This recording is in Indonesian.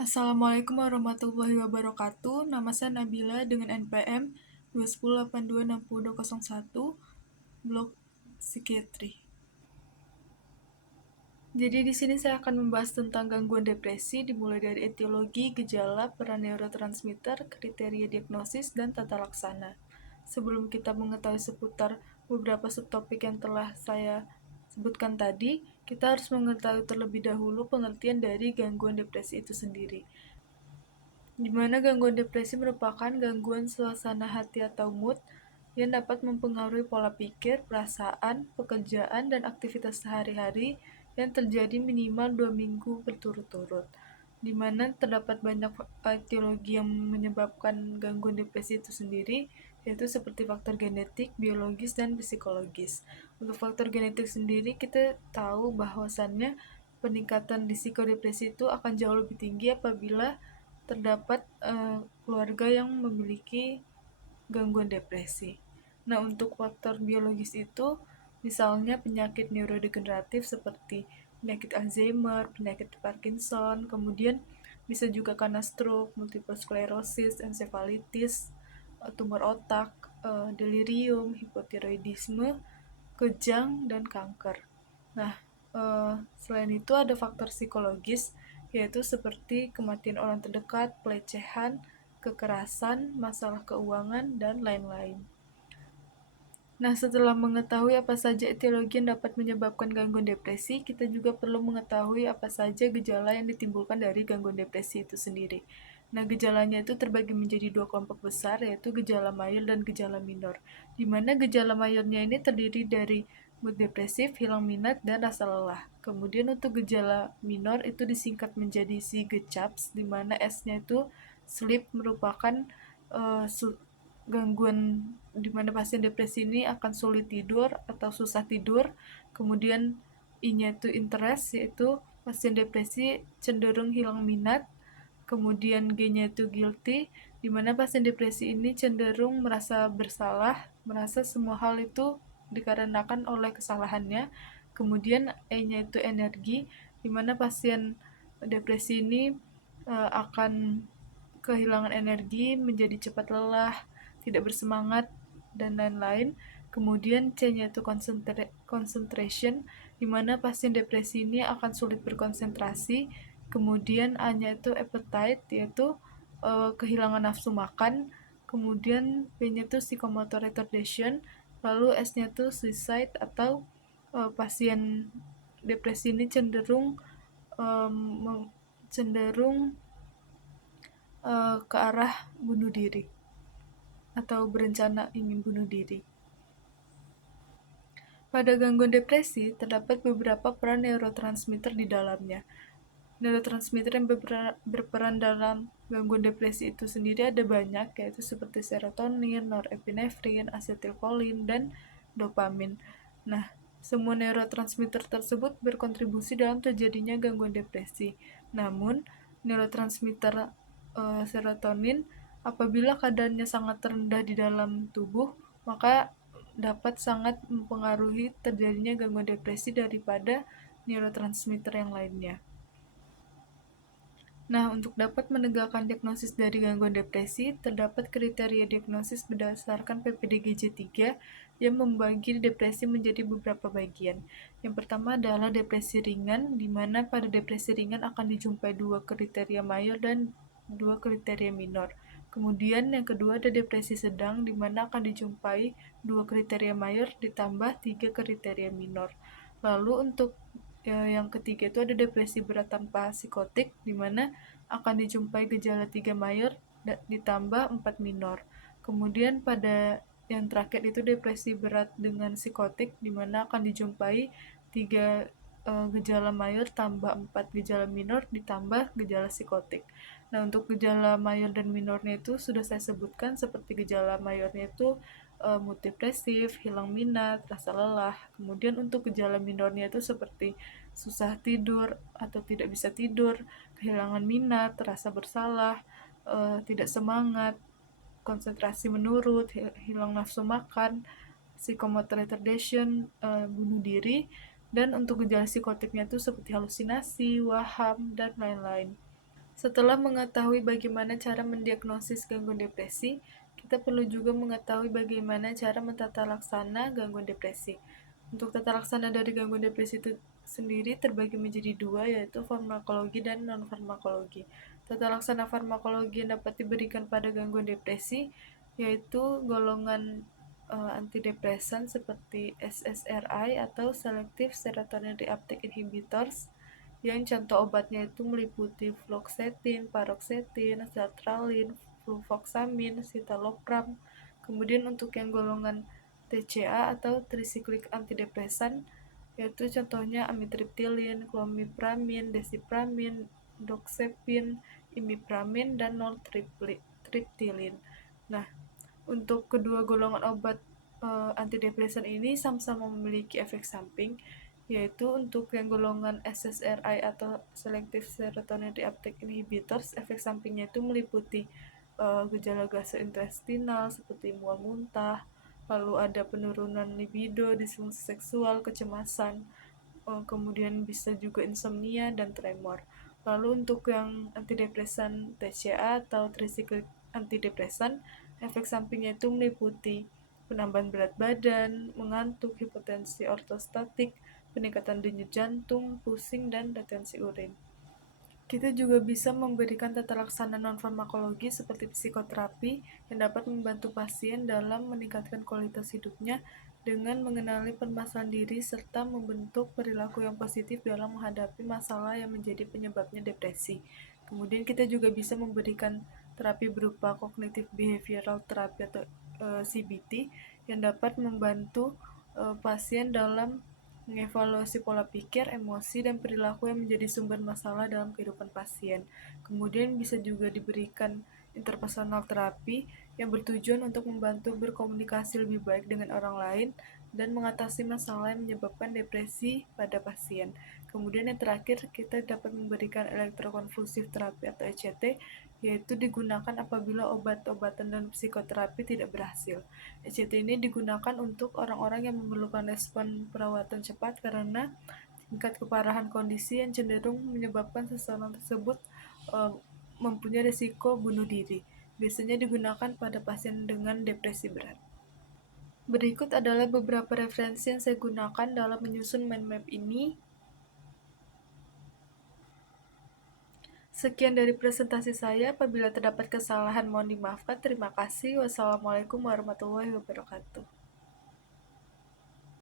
Assalamualaikum warahmatullahi wabarakatuh. Nama saya Nabila dengan NPM 21082600201, Blok Psikiatri. Jadi di sini saya akan membahas tentang gangguan depresi dimulai dari etiologi, gejala, peran neurotransmitter, kriteria diagnosis, dan tata laksana. Sebelum kita mengetahui seputar beberapa subtopik yang telah saya sebutkan tadi, kita harus mengetahui terlebih dahulu pengertian dari gangguan depresi itu sendiri. Di mana gangguan depresi merupakan gangguan suasana hati atau mood yang dapat mempengaruhi pola pikir, perasaan, pekerjaan, dan aktivitas sehari-hari yang terjadi minimal 2 minggu berturut-turut. Di mana terdapat banyak etiologi yang menyebabkan gangguan depresi itu sendiri, yaitu seperti faktor genetik, biologis, dan psikologis. Untuk faktor genetik sendiri, kita tahu bahwasannya peningkatan risiko depresi itu akan jauh lebih tinggi apabila terdapat keluarga yang memiliki gangguan depresi. Nah, untuk faktor biologis itu misalnya penyakit neurodegeneratif seperti penyakit Alzheimer, penyakit Parkinson, kemudian bisa juga karena stroke, multiple sclerosis, encephalitis, tumor otak, delirium, hipotiroidisme, kejang, dan kanker. Nah, selain itu ada faktor psikologis, yaitu seperti kematian orang terdekat, pelecehan, kekerasan, masalah keuangan, dan lain-lain. Nah, setelah mengetahui apa saja etiologi yang dapat menyebabkan gangguan depresi, kita juga perlu mengetahui apa saja gejala yang ditimbulkan dari gangguan depresi itu sendiri. Nah, gejalanya itu terbagi menjadi dua kelompok besar, yaitu gejala mayor dan gejala minor. Di mana gejala mayornya ini terdiri dari mood depresif, hilang minat, dan rasa lelah. Kemudian untuk gejala minor itu disingkat menjadi SIGECAPS, di mana S-nya itu sleep merupakan gangguan di mana pasien depresi ini akan sulit tidur atau susah tidur. Kemudian I-nya itu interest, yaitu pasien depresi cenderung hilang minat. Kemudian G-nya itu guilty, di mana pasien depresi ini cenderung merasa bersalah, merasa semua hal itu dikarenakan oleh kesalahannya. Kemudian E-nya itu energi, di mana pasien depresi ini akan kehilangan energi, menjadi cepat lelah, tidak bersemangat, dan lain-lain. Kemudian C-nya itu concentration, di mana pasien depresi ini akan sulit berkonsentrasi. Kemudian A-nya itu appetite, yaitu kehilangan nafsu makan. Kemudian B-nya itu psychomotor retardation. Lalu S-nya itu suicide, atau pasien depresi ini cenderung ke arah bunuh diri atau berencana ingin bunuh diri. Pada gangguan depresi, terdapat beberapa peran neurotransmitter di dalamnya. Neurotransmitter yang berperan dalam gangguan depresi itu sendiri ada banyak, yaitu seperti serotonin, norepinefrin, asetilkolin, dan dopamin. Nah, semua neurotransmitter tersebut berkontribusi dalam terjadinya gangguan depresi. Namun, neurotransmitter serotonin apabila kadarnya sangat rendah di dalam tubuh, maka dapat sangat mempengaruhi terjadinya gangguan depresi daripada neurotransmitter yang lainnya. Nah, untuk dapat menegakkan diagnosis dari gangguan depresi, terdapat kriteria diagnosis berdasarkan PPDG-J3 yang membagi depresi menjadi beberapa bagian. Yang pertama adalah depresi ringan, di mana pada depresi ringan akan dijumpai 2 kriteria mayor dan 2 kriteria minor. Kemudian yang kedua ada depresi sedang, di mana akan dijumpai 2 kriteria mayor ditambah 3 kriteria minor. Lalu untuk yang ketiga itu ada depresi berat tanpa psikotik, di mana akan dijumpai gejala 3 mayor ditambah 4 minor. Kemudian pada yang terakhir itu depresi berat dengan psikotik, di mana akan dijumpai 3 gejala mayor tambah 4 gejala minor ditambah gejala psikotik. Nah, untuk gejala mayor dan minornya itu sudah saya sebutkan, seperti gejala mayornya itu mood depresif, hilang minat, rasa lelah. Kemudian untuk gejala minornya itu seperti susah tidur atau tidak bisa tidur, kehilangan minat, rasa bersalah, tidak semangat, konsentrasi menurun, hilang nafsu makan, psychomotor retardation, bunuh diri. Dan untuk gejala psikotiknya itu seperti halusinasi, waham, dan lain-lain. Setelah mengetahui bagaimana cara mendiagnosis gangguan depresi, kita perlu juga mengetahui bagaimana cara mentata laksana gangguan depresi. Untuk tata laksana dari gangguan depresi itu sendiri terbagi menjadi dua, yaitu farmakologi dan non-farmakologi. Tata laksana farmakologi yang dapat diberikan pada gangguan depresi yaitu golongan antidepresan seperti SSRI atau Selective Serotonin Reuptake Inhibitors, yang contoh obatnya itu meliputi fluoxetine, paroxetine, sertralin, fluvoxamine, citalopram. Kemudian untuk yang golongan TCA atau tricyclic antidepresan, yaitu contohnya amitriptilin, clomipramine, desipramin, doxepin, imipramin, dan nortriptilin. Nah, untuk kedua golongan obat antidepresan ini sama-sama memiliki efek samping, yaitu untuk yang golongan SSRI atau Selective Serotonin Reuptake Inhibitors, efek sampingnya itu meliputi gejala gastrointestinal seperti mual muntah, lalu ada penurunan libido, disfungsi seksual, kecemasan, kemudian bisa juga insomnia dan tremor. Lalu untuk yang antidepresan TCA atau tricyclic antidepresan, efek sampingnya itu meliputi penambahan berat badan, mengantuk, hipotensi ortostatik, peningkatan denyut jantung, pusing, dan retensi urin. Kita juga bisa memberikan tata laksana non-farmakologi seperti psikoterapi yang dapat membantu pasien dalam meningkatkan kualitas hidupnya dengan mengenali permasalahan diri serta membentuk perilaku yang positif dalam menghadapi masalah yang menjadi penyebabnya depresi. Kemudian kita juga bisa memberikan terapi berupa cognitive behavioral therapy atau CBT yang dapat membantu pasien dalam mengevaluasi pola pikir, emosi, dan perilaku yang menjadi sumber masalah dalam kehidupan pasien. Kemudian bisa juga diberikan interpersonal terapi yang bertujuan untuk membantu berkomunikasi lebih baik dengan orang lain dan mengatasi masalah yang menyebabkan depresi pada pasien. Kemudian yang terakhir, kita dapat memberikan elektrokonvulsif terapi atau ECT, yaitu digunakan apabila obat-obatan dan psikoterapi tidak berhasil. ECT ini digunakan untuk orang-orang yang memerlukan respon perawatan cepat karena tingkat keparahan kondisi yang cenderung menyebabkan seseorang tersebut mempunyai risiko bunuh diri. Biasanya digunakan pada pasien dengan depresi berat. Berikut adalah beberapa referensi yang saya gunakan dalam menyusun mind map ini. Sekian dari presentasi saya. Apabila terdapat kesalahan mohon dimaafkan. Terima kasih. Wassalamualaikum warahmatullahi wabarakatuh.